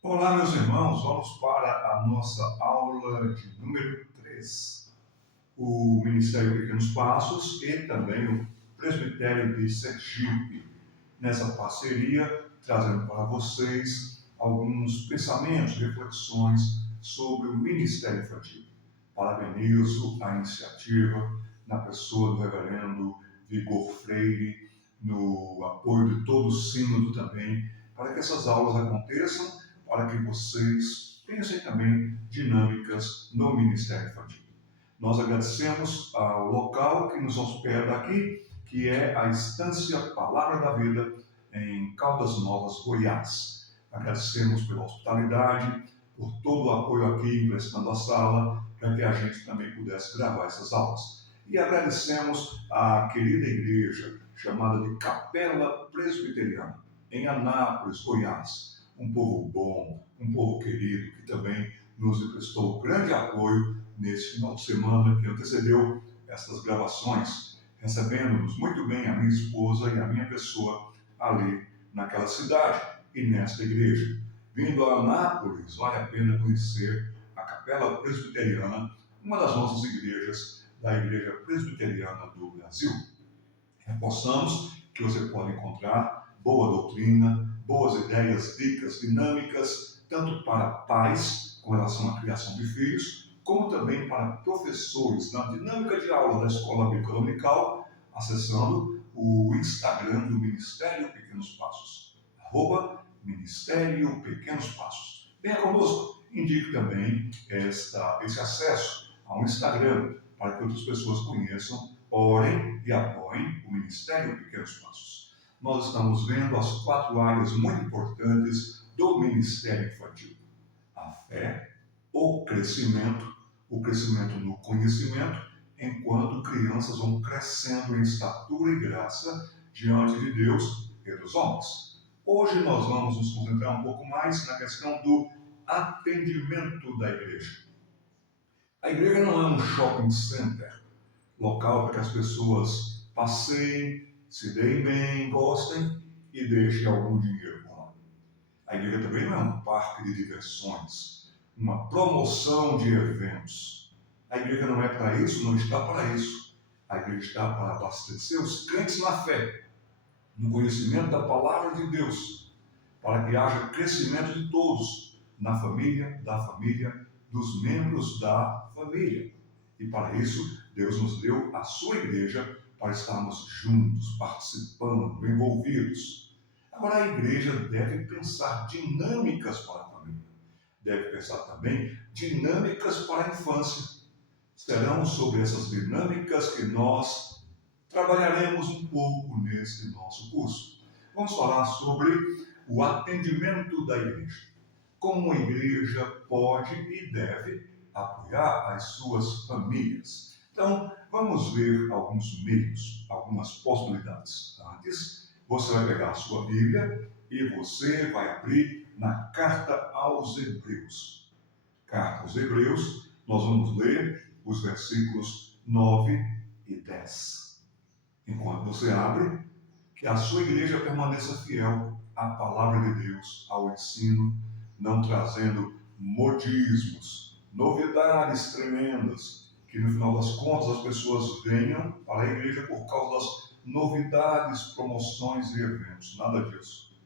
Olá, meus irmãos, vamos para a nossa aula de número 3. O Ministério Pequenos Passos e também o Presbitério de Sergipe, nessa parceria, trazendo para vocês alguns pensamentos, reflexões sobre o Ministério Infantil. Parabenizo a iniciativa na pessoa do reverendo Vigor Freire, no apoio de todo o sínodo também, para que essas aulas aconteçam, para que vocês pensem também dinâmicas no Ministério Infantil. Nós agradecemos ao local que nos hospeda aqui, que é a Estância Palavra da Vida, em Caldas Novas, Goiás. Agradecemos pela hospitalidade, por todo o apoio aqui, emprestando a sala, para que a gente também pudesse gravar essas aulas. E agradecemos à querida igreja, chamada de Capela Presbiteriana, em Anápolis, Goiás. Um povo bom, um povo querido, que também nos emprestou grande apoio nesse final de semana que antecedeu estas gravações, recebendo-nos muito bem a minha esposa e a minha pessoa ali naquela cidade e nesta igreja. Vindo a Anápolis, vale a pena conhecer a Capela Presbiteriana, uma das nossas igrejas, da Igreja Presbiteriana do Brasil. Reforçamos que você pode encontrar boa doutrina, boas ideias, dicas, dinâmicas, tanto para pais, com relação à criação de filhos, como também para professores, na dinâmica de aula da Escola Bíblica Dominical, acessando o Instagram do Ministério Pequenos Passos, @Ministério Pequenos Passos. Venha conosco, indique também esse acesso ao Instagram, para que outras pessoas conheçam, orem e apoiem o Ministério Pequenos Passos. Nós estamos vendo as 4 áreas muito importantes do Ministério Infantil: a fé, o crescimento no conhecimento, enquanto crianças vão crescendo em estatura e graça diante de Deus e dos homens. Hoje nós vamos nos concentrar um pouco mais na questão do atendimento da igreja. A igreja não é um shopping center, local para que as pessoas passeiem, se deem bem, gostem e deixem algum dinheiro por lá. A igreja também não é um parque de diversões, uma promoção de eventos. A igreja não é para isso, não está para isso. A igreja está para abastecer os crentes na fé, no conhecimento da palavra de Deus, para que haja crescimento de todos, na família, da família, dos membros da família. E para isso, Deus nos deu a sua igreja para estarmos juntos, participando, envolvidos. Agora, a igreja deve pensar dinâmicas para a família. Deve pensar também dinâmicas para a infância. Serão sobre essas dinâmicas que nós trabalharemos um pouco nesse nosso curso. Vamos falar sobre o atendimento da igreja. Como a igreja pode e deve apoiar as suas famílias. Então, vamos ver alguns meios, algumas possibilidades. Antes, você vai pegar a sua Bíblia e você vai abrir na Carta aos Hebreus. Carta aos Hebreus, nós vamos ler os versículos 9 e 10. Enquanto você abre, que a sua igreja permaneça fiel à palavra de Deus, ao ensino, não trazendo modismos, novidades tremendas, que no final das contas as pessoas venham para a igreja por causa das novidades, promoções e eventos. Nada disso.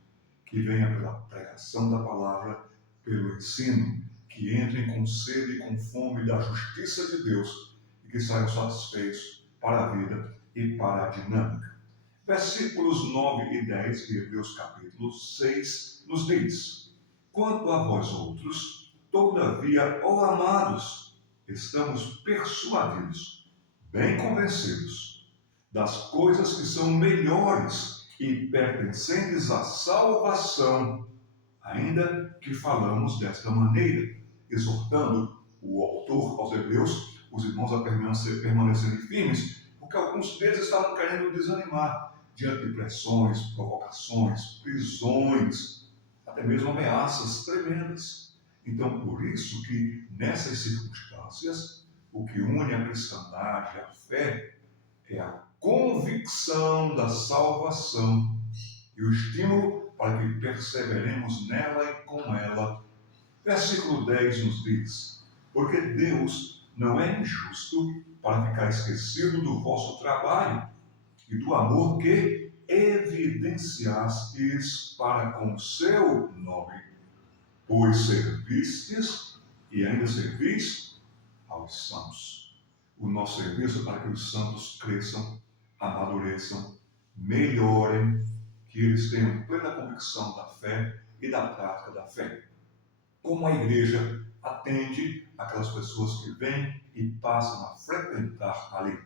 Que venha pela pregação da palavra, pelo ensino, que entrem com sede e com fome da justiça de Deus e que saiam satisfeitos para a vida e para a dinâmica. Versículos 9 e 10 de Hebreus capítulo 6 nos diz: quanto a vós outros, todavia, ó amados, estamos persuadidos, bem convencidos, das coisas que são melhores e pertencentes à salvação, ainda que falamos desta maneira, exortando o autor aos Hebreus, os irmãos a permanecerem firmes, porque alguns deles estavam querendo desanimar diante de pressões, provocações, prisões, até mesmo ameaças tremendas. Então, por isso que nessas circunstâncias, o que une a cristandade e a fé é a convicção da salvação e o estímulo para que perseveremos nela e com ela Versículo 10 nos diz: porque Deus não é injusto para ficar esquecido do vosso trabalho e do amor que evidenciastes para com o seu nome, pois servistes e ainda servis aos santos. O nosso serviço é para que os santos cresçam, amadureçam, melhorem, que eles tenham plena convicção da fé e da prática da fé. Como a igreja atende aquelas pessoas que vêm e passam a frequentar ali,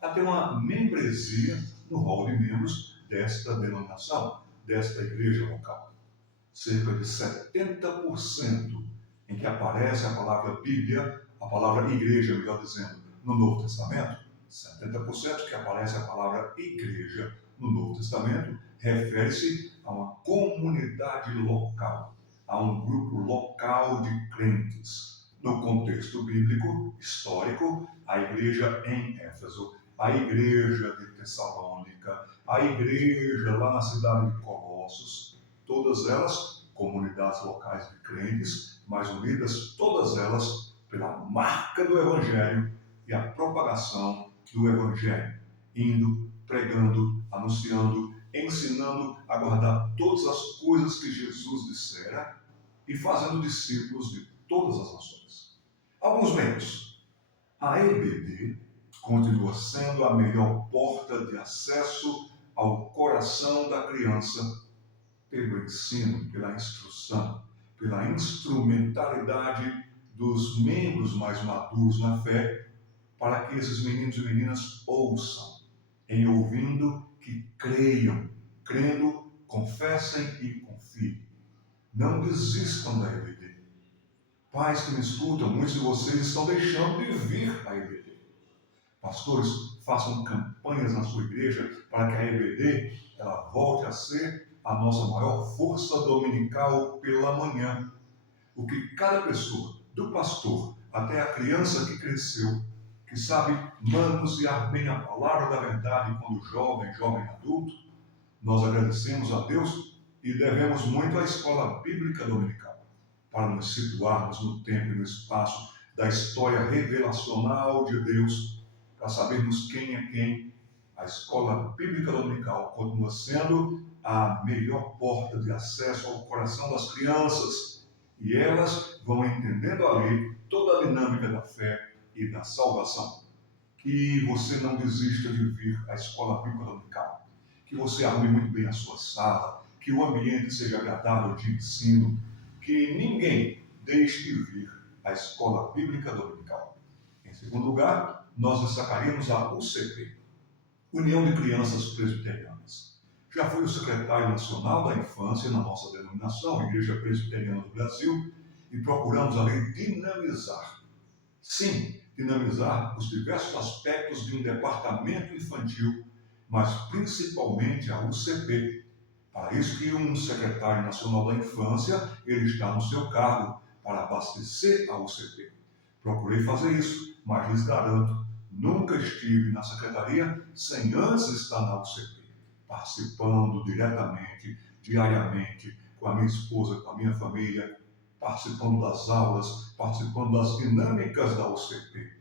a ter uma membresia no rol de membros desta denominação, desta igreja local. Cerca de 70% em que aparece a palavra Bíblia, a palavra igreja, melhor dizendo, no Novo Testamento, 70% que aparece a palavra igreja no Novo Testamento, refere-se a uma comunidade local, a um grupo local de crentes. No contexto bíblico, histórico, a igreja em Éfeso, a igreja de Tessalônica, a igreja lá na cidade de Colossos, todas elas comunidades locais de crentes, mas unidas todas elas pela marca do Evangelho e a propagação do Evangelho, indo, pregando, anunciando, ensinando a guardar todas as coisas que Jesus dissera e fazendo discípulos de todas as nações. Alguns membros. A EBD continua sendo a melhor porta de acesso ao coração da criança pelo ensino, pela instrução, pela instrumentalidade dos membros mais maduros na fé, para que esses meninos e meninas ouçam, em ouvindo que creiam, crendo, confessem e confiem. Não desistam da EBD. Pais que me escutam, muitos de vocês estão deixando de vir à EBD. Pastores, façam campanhas na sua igreja para que a EBD ela volte a ser a nossa maior força dominical pela manhã. O que cada pessoa, do pastor até a criança que cresceu, que sabe manusear bem a palavra da verdade quando jovem adulto, nós agradecemos a Deus e devemos muito à escola bíblica dominical, para nos situarmos no tempo e no espaço da história revelacional de Deus, para sabermos quem é quem. A escola bíblica dominical continua sendo a melhor porta de acesso ao coração das crianças, e elas vão entendendo ali toda a dinâmica da fé e da salvação. Que você não desista de vir à escola bíblica dominical, que você arrume muito bem a sua sala, que o ambiente seja agradável de ensino, que ninguém deixe de vir à escola bíblica dominical. Em segundo lugar, nós destacaríamos a UCP, União de Crianças Presbiterianas. Já fui o secretário nacional da infância na nossa denominação, Igreja Presbiteriana do Brasil, e procuramos ali dinamizar. Sim, dinamizar os diversos aspectos de um departamento infantil, mas principalmente a UCP. Para isso que um secretário nacional da infância, ele está no seu cargo para abastecer a UCP. Procurei fazer isso, mas lhes garanto, nunca estive na secretaria sem antes estar na UCP, participando diretamente, diariamente, com a minha esposa, com a minha família, participando das aulas, participando das dinâmicas da UCP.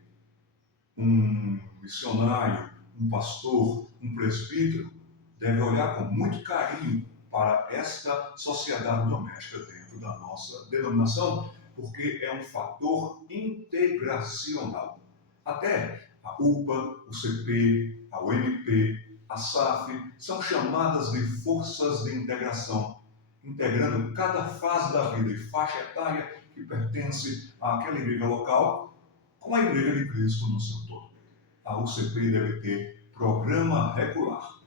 Um missionário, um pastor, um presbítero deve olhar com muito carinho para esta sociedade doméstica dentro da nossa denominação, porque é um fator integracional. Até a UPA, o CP, a UMP, a SAF são chamadas de forças de integração, integrando cada fase da vida e faixa etária que pertence àquela igreja local com a igreja de Cristo no seu todo. A UCP deve ter programa regular.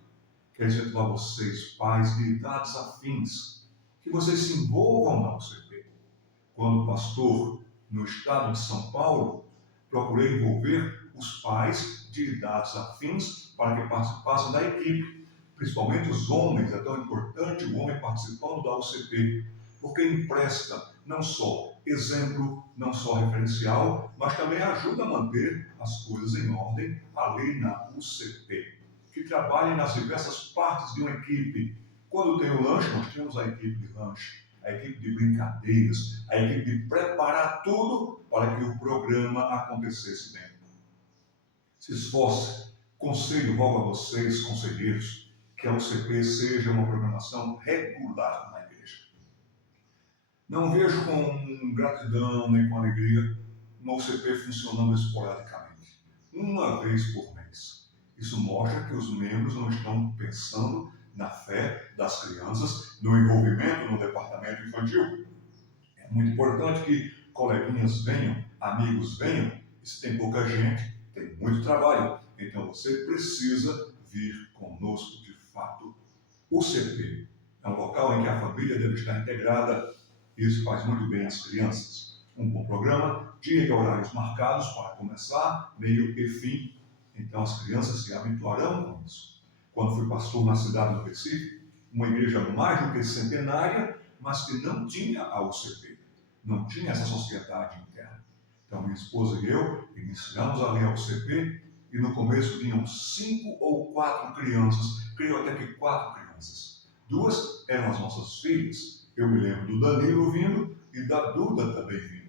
Quero incentivar vocês, pais de idades afins, que vocês se envolvam na UCP. Quando pastor no estado de São Paulo, procurei envolver os pais de idades afins para que participassem da equipe, principalmente os homens. É tão importante o homem participando da UCP, porque empresta não só exemplo, não só referencial, mas também ajuda a manter as coisas em ordem ali na UCP. Que trabalhem nas diversas partes de uma equipe. Quando tem o lanche, nós temos a equipe de lanche, a equipe de brincadeiras, a equipe de preparar tudo para que o programa acontecesse bem. Se esforce. Conselho, rogo a vocês, conselheiros, que a UCP seja uma programação regular na igreja. Não vejo com gratidão nem com alegria uma UCP funcionando esporadicamente, uma vez por mês. Isso mostra que os membros não estão pensando na fé das crianças, no envolvimento no departamento infantil. É muito importante que coleguinhas venham, amigos venham, e se tem pouca gente, tem muito trabalho. Então você precisa vir conosco de fato. O CP é um local em que a família deve estar integrada. Isso faz muito bem às crianças. Um bom programa, dia e horários marcados para começar, meio e fim. Então as crianças se habituarão com isso. Quando fui pastor na cidade do Recife, uma igreja mais do que centenária, mas que não tinha a UCP, não tinha essa sociedade interna. Então minha esposa e eu iniciamos ali a UCP e no começo vinham 5 ou 4 crianças, creio até que 4 crianças. 2 eram as nossas filhas. Eu me lembro do Danilo vindo e da Duda também vindo.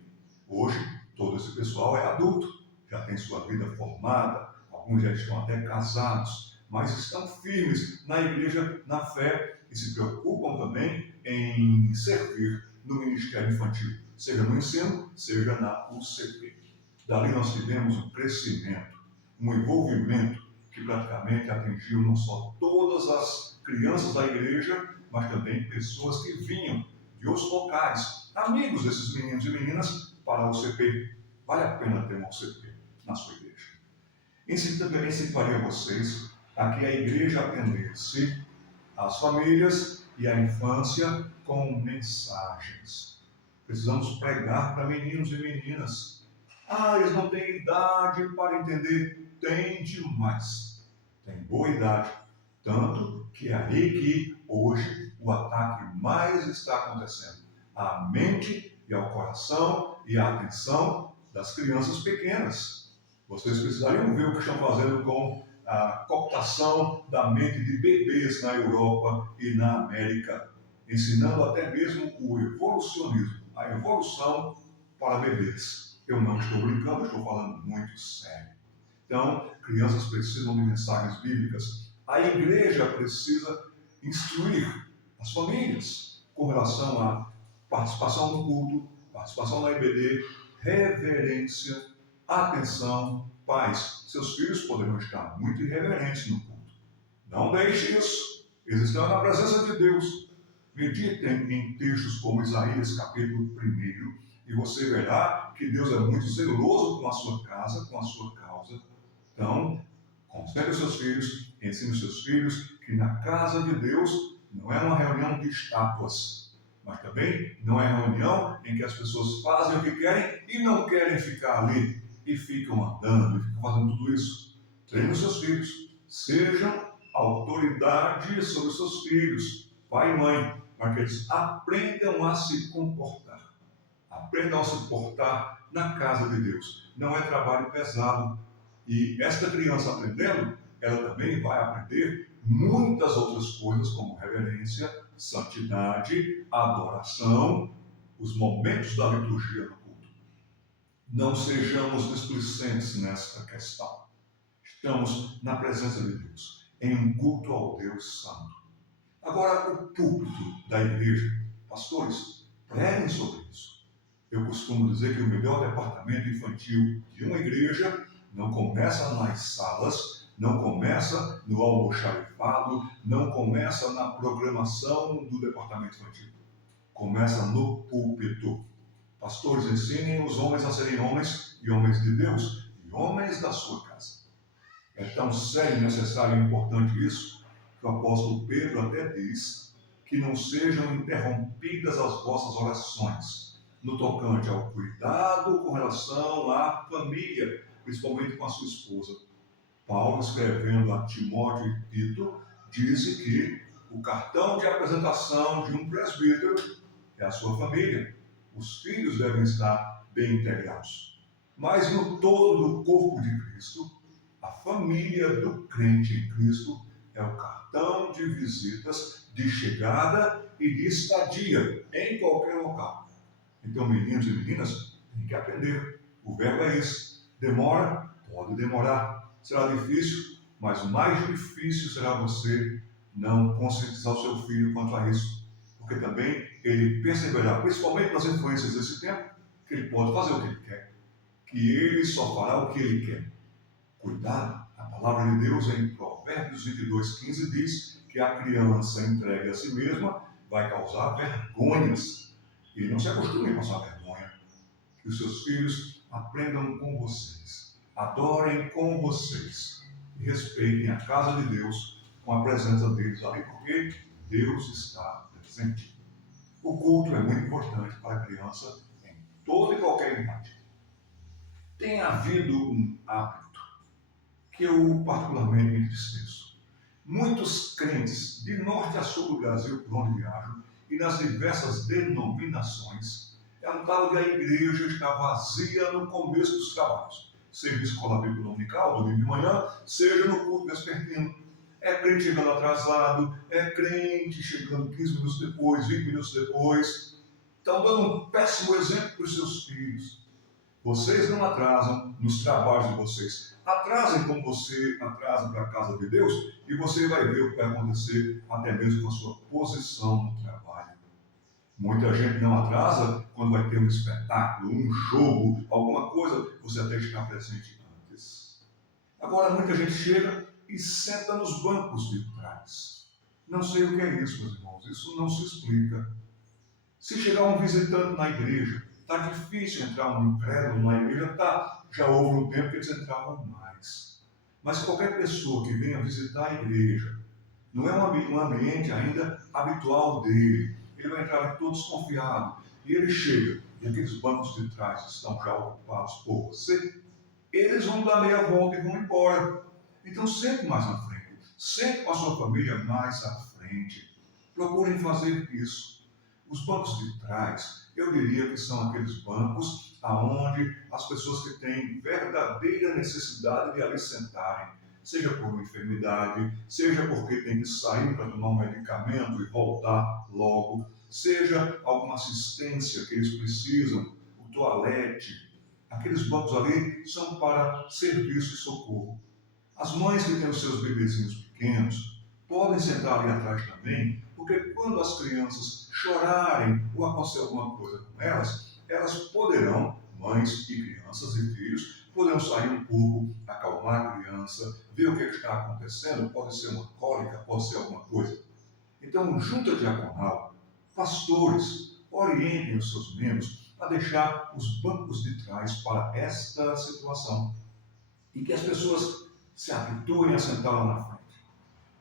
Hoje, todo esse pessoal é adulto, já tem sua vida formada, alguns já estão até casados, mas estão firmes na igreja, na fé e se preocupam também em servir no ministério infantil, seja no ensino, seja na UCP. Dali nós tivemos um crescimento, um envolvimento que praticamente atingiu não só todas as crianças da igreja, mas também pessoas que vinham de outros locais, amigos desses meninos e meninas, para a UCP. Vale a pena ter uma UCP na sua igreja. Incitaria vocês a que a igreja atendesse às famílias e à infância com mensagens. Precisamos pregar para meninos e meninas. Eles não têm idade para entender. Tem demais. Tem boa idade. Tanto que é aí que hoje o ataque mais está acontecendo. À mente e ao coração e à atenção das crianças pequenas. Vocês precisariam ver o que estão fazendo com a cooptação da mente de bebês na Europa e na América, ensinando até mesmo o evolucionismo, a evolução para bebês. Eu não estou brincando, estou falando muito sério. Então, crianças precisam de mensagens bíblicas. A igreja precisa instruir as famílias com relação à participação no culto, participação na IBD, reverência, atenção. Pais, seus filhos poderão estar muito irreverentes no culto. Não deixe isso. Eles estão na presença de Deus. Meditem em textos como Isaías, capítulo 1, e você verá que Deus é muito zeloso com a sua casa, com a sua causa. Então, conselhe os seus filhos, ensine os seus filhos que na casa de Deus não é uma reunião de estátuas, mas também não é reunião em que as pessoas fazem o que querem e não querem ficar ali e ficam andando, e ficam fazendo tudo isso. Treine os seus filhos, sejam autoridade sobre os seus filhos, pai e mãe, para que eles aprendam a se comportar. Aprendam a se portar na casa de Deus. Não é trabalho pesado. E esta criança aprendendo, ela também vai aprender muitas outras coisas, como reverência, santidade, adoração, os momentos da liturgia no culto. Não sejamos displicentes nesta questão. Estamos na presença de Deus, em um culto ao Deus Santo. Agora, o púlpito da igreja. Pastores, preguem sobre isso. Eu costumo dizer que o melhor departamento infantil de uma igreja não começa nas salas, não começa no almoxarifado, não começa na programação do departamento infantil. Começa no púlpito. Pastores, ensinem os homens a serem homens e homens de Deus e homens da sua casa. É tão sério, necessário e importante isso que o apóstolo Pedro até diz que não sejam interrompidas as vossas orações no tocante ao cuidado com relação à família, principalmente com a sua esposa. Paulo, escrevendo a Timóteo e Tito, disse que o cartão de apresentação de um presbítero é a sua família. Os filhos devem estar bem integrados. Mas no todo do corpo de Cristo, a família do crente em Cristo é o cartão de visitas, de chegada e de estadia em qualquer local. Então, meninos e meninas, têm que aprender. O verbo é esse. Demora? Pode demorar. Será difícil, mas mais difícil será você não conscientizar o seu filho quanto a isso. Porque também ele perceberá, principalmente nas influências desse tempo, que ele pode fazer o que ele quer. Que ele só fará o que ele quer. Cuidado, a palavra de Deus em Provérbios 22:15 diz que a criança entregue a si mesma vai causar vergonhas. E não se acostume a passar vergonha. Que os seus filhos aprendam com vocês, adorem com vocês e respeitem a casa de Deus com a presença deles ali, porque Deus está presente. O culto é muito importante para a criança em toda e qualquer idade. Tem havido um hábito que eu particularmente me entristeço. Muitos crentes, de norte a sul do Brasil, por onde viajam, e nas diversas denominações, é um tal de a igreja está vazia no começo dos trabalhos. Seja escola bíblica dominical, domingo de manhã, seja no culto vespertino. É crente chegando atrasado, é crente chegando 15 minutos depois, 20 minutos depois. Estão dando um péssimo exemplo para os seus filhos. Vocês não atrasam nos trabalhos de vocês. Atrasem como você atrasa para a casa de Deus e você vai ver o que vai acontecer até mesmo com a sua posição no trabalho. Muita gente não atrasa quando vai ter um espetáculo, um jogo, alguma coisa, você até está presente antes. Agora muita gente chega e senta nos bancos de trás. Não sei o que é isso, meus irmãos, isso não se explica. Se chegar um visitante na igreja, está difícil entrar um incrédulo na igreja, tá. Já houve um tempo que eles entravam mais. Mas qualquer pessoa que venha visitar a igreja, não é um ambiente ainda habitual dele. Ele vai entrar todo desconfiado. E ele chega, e aqueles bancos de trás estão já ocupados por você, eles vão dar meia volta e vão embora. Então sente mais na frente. Sente com a sua família mais à frente. Procurem fazer isso. Os bancos de trás, eu diria que são aqueles bancos aonde as pessoas que têm verdadeira necessidade de ali sentarem, seja por uma enfermidade, seja porque tem que sair para tomar um medicamento e voltar logo, seja alguma assistência que eles precisam, o toalete. Aqueles bancos ali são para serviço e socorro. As mães que têm os seus bebezinhos pequenos podem sentar ali atrás também, porque quando as crianças chorarem ou acontecer alguma coisa com elas, elas poderão, mães e crianças e filhos, poderão sair um pouco, acalmar a criança, ver o que está acontecendo, pode ser uma cólica, pode ser alguma coisa. Então, junta diaconal, pastores, orientem os seus membros a deixar os bancos de trás para esta situação e que as pessoas se habituem a sentar lá na frente.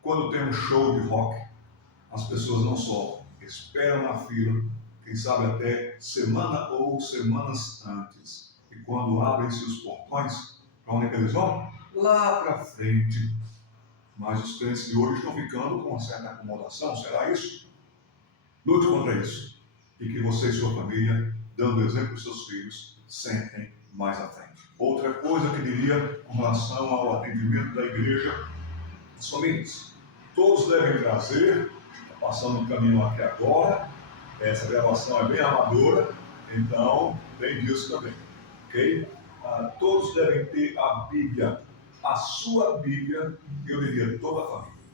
Quando tem um show de rock, as pessoas não só esperam na fila, quem sabe até semana ou semanas antes. E quando abrem-se os portões, para onde é que eles vão? Lá para frente. Mas os crentes de hoje estão ficando com uma certa acomodação, será isso? Lute contra isso. E que você e sua família, dando exemplo aos seus filhos, sentem mais à frente. Outra coisa que diria com relação ao atendimento da igreja, as famílias. Todos devem trazer, está passando um caminho aqui agora, essa gravação é bem amadora, então tem disso também, ok? Todos devem ter a Bíblia, a sua Bíblia, eu diria toda a família.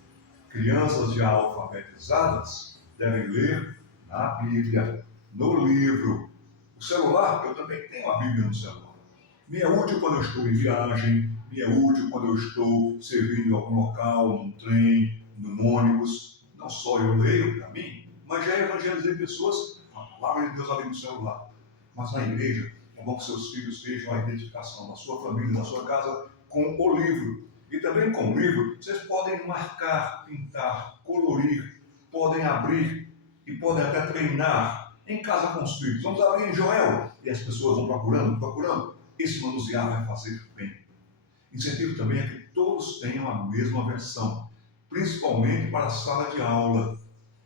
Crianças já alfabetizadas devem ler na Bíblia, no livro. O celular, eu também tenho a Bíblia no celular. Me é útil quando eu estou em viagem, me é útil quando eu estou servindo em algum local, num trem, num ônibus. Não só eu leio para mim, mas já evangelizei pessoas com a palavra de Deus ali no celular. Mas na igreja, é bom que seus filhos vejam a identificação da sua família, da sua casa, com o livro. E também com o livro, vocês podem marcar, pintar, colorir, podem abrir e podem até treinar em casa com os filhos. Vamos abrir em Joel. E as pessoas vão procurando. Esse manusear vai fazer bem. Incentivo também é que todos tenham a mesma versão, principalmente para a sala de aula.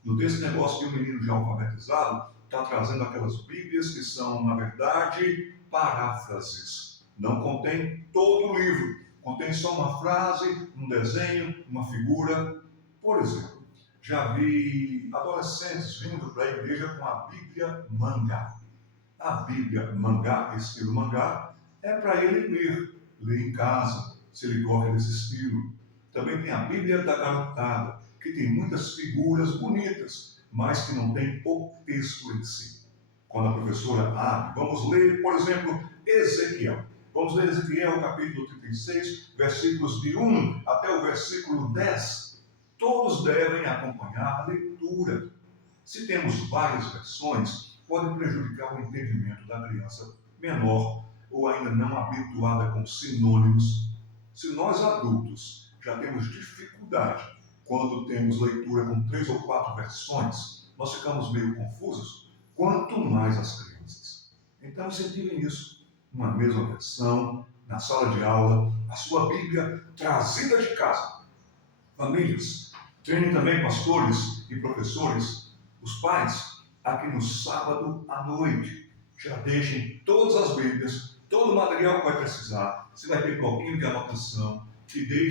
Não tem esse negócio de um menino já alfabetizado está trazendo aquelas bíblias que são, na verdade, paráfrases. Não contém todo o livro. Contém só uma frase, um desenho, uma figura. Por exemplo, já vi adolescentes vindo para a igreja com a Bíblia mangá. A Bíblia mangá, estilo mangá, é para ele ler em casa, se ele gosta desse estilo. Também tem a Bíblia da garotada, que tem muitas figuras bonitas, mas que não tem o texto em si. Quando a professora abre, vamos ler, por exemplo, Ezequiel. Vamos ler Ezequiel, capítulo 36, versículos de 1 até o versículo 10. Todos devem acompanhar a leitura. Se temos várias versões, pode prejudicar o entendimento da criança menor ou ainda não habituada com sinônimos. Se nós adultos já temos dificuldade quando temos leitura com 3 ou 4 versões, nós ficamos meio confusos, quanto mais as crianças. Então, incentivem isso. Uma mesma versão, na sala de aula, a sua Bíblia trazida de casa. Famílias, treinem também pastores e professores, os pais, aqui no sábado à noite. Já deixem todas as Bíblias, todo o material que vai precisar. Se vai ter bloquinho de anotação, que deixe